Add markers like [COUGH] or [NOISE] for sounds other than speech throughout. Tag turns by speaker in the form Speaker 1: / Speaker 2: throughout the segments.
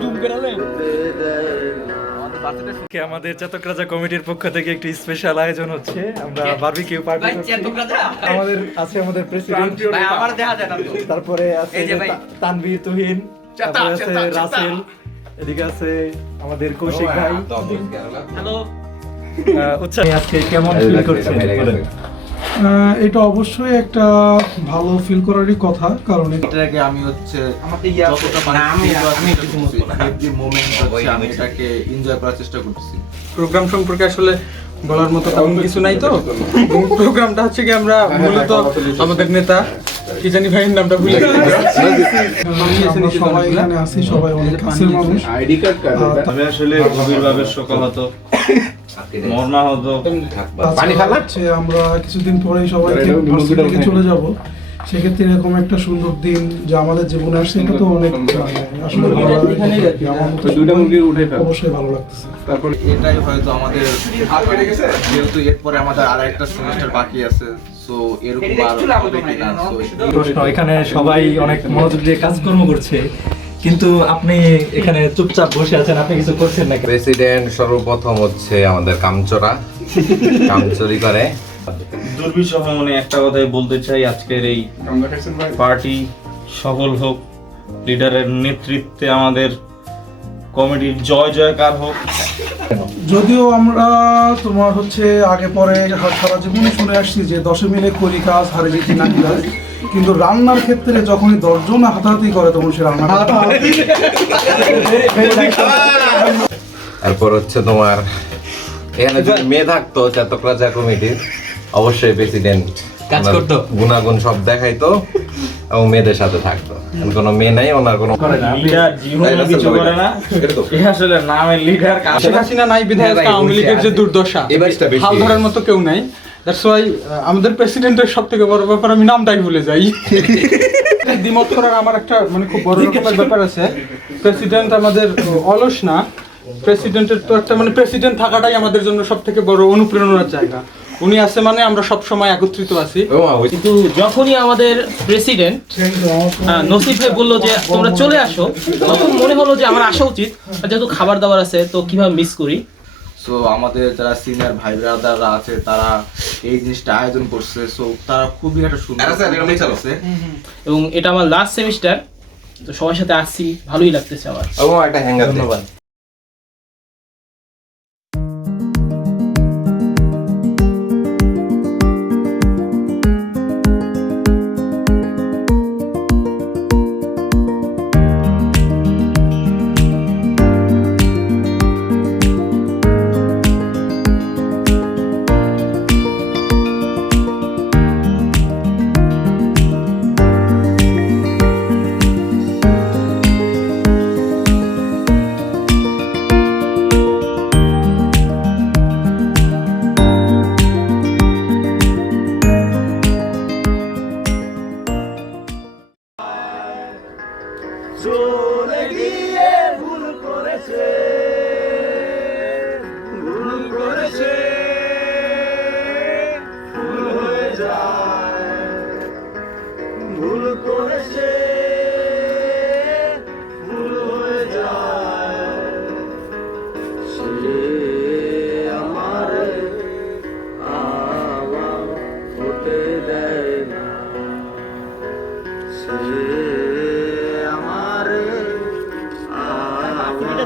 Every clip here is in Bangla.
Speaker 1: জুম করালেন আমাদের চাতক রাজা কমিটির পক্ষ থেকে একটি স্পেশাল আয়োজন হচ্ছে। আমরা বারবিকিউ পার্টি আমাদের আছে আমাদের প্রেসিডেন্ট
Speaker 2: আমার দেখা যায় না
Speaker 1: তারপরে আছে তানভীর তুহিন তারপরে আছে রাসেল এদিকে আছে আমাদের কৌশিক ভাই।
Speaker 2: হ্যালো
Speaker 1: আচ্ছা আজকে কেমন ফিল করছেন?
Speaker 3: এটা অবশ্যই একটা ভালো ফিল করারই কথা কারণ এটা-
Speaker 4: এটাকে আমি হচ্ছে
Speaker 2: আমাদের ইয়া
Speaker 4: যতটা পারি
Speaker 2: না, আমি- আমি একটু
Speaker 4: moment হচ্ছে আমি এটাকে এনজয় করার চেষ্টা করতেছি।
Speaker 5: প্রোগ্রাম সম্পর্কে আসলে বলার মতো তেমন কিছু নাই তো। [LAUGHS] প্রোগ্রামটা হচ্ছে কি আমরা মূলত আমাদের নেতা কি জানি ভাইয়ের নামটা ভুলে গেছি।
Speaker 3: সবাই এখানে আছি সবাই অনেক কাছের মানুষ। আহ,
Speaker 6: আমি আসলে গভীরভাবে শোকাহত মর্মাহত
Speaker 3: তাছাড়া হচ্ছে আমরা কিছুদিন পরেই সবাই চলে যাব। সেক্ষেত্রে এরকম একটা সুন্দর দিন যে আমাদের জীবনে আসছে এটা তো অনেক আসলে অবশ্যই ভালো লাগতেছে।
Speaker 4: তারপর এটাই হয়তো আমাদের যেহেতু এরপরে আমাদের আর একটা সেমিস্টার বাকি আছে
Speaker 1: এখানে সবাই অনেক মনোযোগ দিয়ে কাজকর্ম করছে। কিন্তু আপনি এখানে চুপচাপ বসে আছেন আপনি কিছু করছেন না
Speaker 7: প্রেসিডেন্ট সর্বপ্রথম হচ্ছে আমাদের কামচোরা। কামচুরি করে।
Speaker 6: দুর্বিষহ মনে একটা কথাই বলতে চাই আজকের এই পার্টি সফল হোক লিডারের নেতৃত্বে আমাদের কমিটির জয় জয়কার হোক।
Speaker 3: যদিও আমরা তোমার হচ্ছে আগে পরে সারা জীবনে শুনে আসছি যে দশে মিলে করি কাজ হারে জিতি না কাজ কিন্তু রান্নার ক্ষেত্রে যখনই দশজন হাতাহাতি করে তখন সে রান্না
Speaker 7: তারপর হচ্ছে তোমার এখানে যদি মেয়ে থাকতো চাতক রাজা কমিটির অবশ্যই প্রেসিডেন্ট
Speaker 2: কাজ করতো।
Speaker 7: গুণাগুণ সব দেখাইতো এবং মেয়েদের সাথে থাকতো। এখন কোনো মেয়ে নাই ওনার কোনো
Speaker 6: লিডার জীবনে কিছু করে না। এ আসলে নামের লিডার
Speaker 5: শেখ হাসিনা নাই বিধায় আজকে আওয়ামী লীগের যে দুর্দশা।
Speaker 7: এবারটা বেশি।
Speaker 5: হাল ধরার মতো কেউ নাই। দ্যাটস ওয়াই আমাদের প্রেসিডেন্টের সব থেকে বড় ব্যাপার আমি নামটাই ভুলে যাই। [LAUGHS] দ্বিমত করার আমার একটা মানে খুব বড় রকমের ব্যাপার আছে। প্রেসিডেন্ট আমাদের অলস না। প্রেসিডেন্টের তো একটা মানে প্রেসিডেন্ট থাকাটাই আমাদের জন্য সব থেকে বড় অনুপ্রেরণার জায়গা। উনি আছে মানে আমরা সব সময় একত্রিত আছি।
Speaker 2: কিন্তু যখনই আমাদের প্রেসিডেন্ট নসিব ভাই বলল যে তোমরা চলে আসো। তখন মনে হলো যে আমার আসা উচিত। যেহেতু খাবার দাবার আছে তো কীভাবে মিস করি?
Speaker 4: সো আমাদের যারা সিনিয়র ভাই ব্রাদাররা আছে তারা এই জিনিসটা আয়োজন করছে। সো তারা খুবই একটা সুন্দর
Speaker 2: এবং এটা আমার লাস্ট সেমিস্টার তো সবার সাথে আসছি ভালোই লাগতেছে আমার।
Speaker 7: একটা হ্যাঙ্গার
Speaker 1: ধন্যবাদ।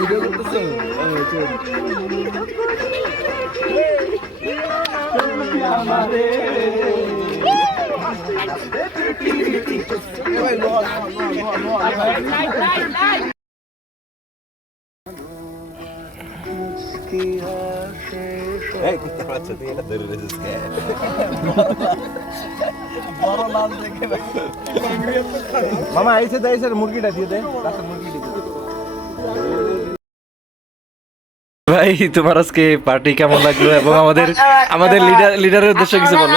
Speaker 2: ভিডিও করতেছে Hey, qué te vas a [LAUGHS]
Speaker 4: মামা আইসে দেয় মুরগিটা দিয়ে দিয়ে
Speaker 8: ভাই তোমার আজকে পার্টি কেমন লাগল এবং আমাদের আমাদের লিডার লিডারের উদ্দেশ্যে কিছু বলো।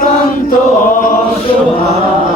Speaker 2: ক্লান্ত অসহায়।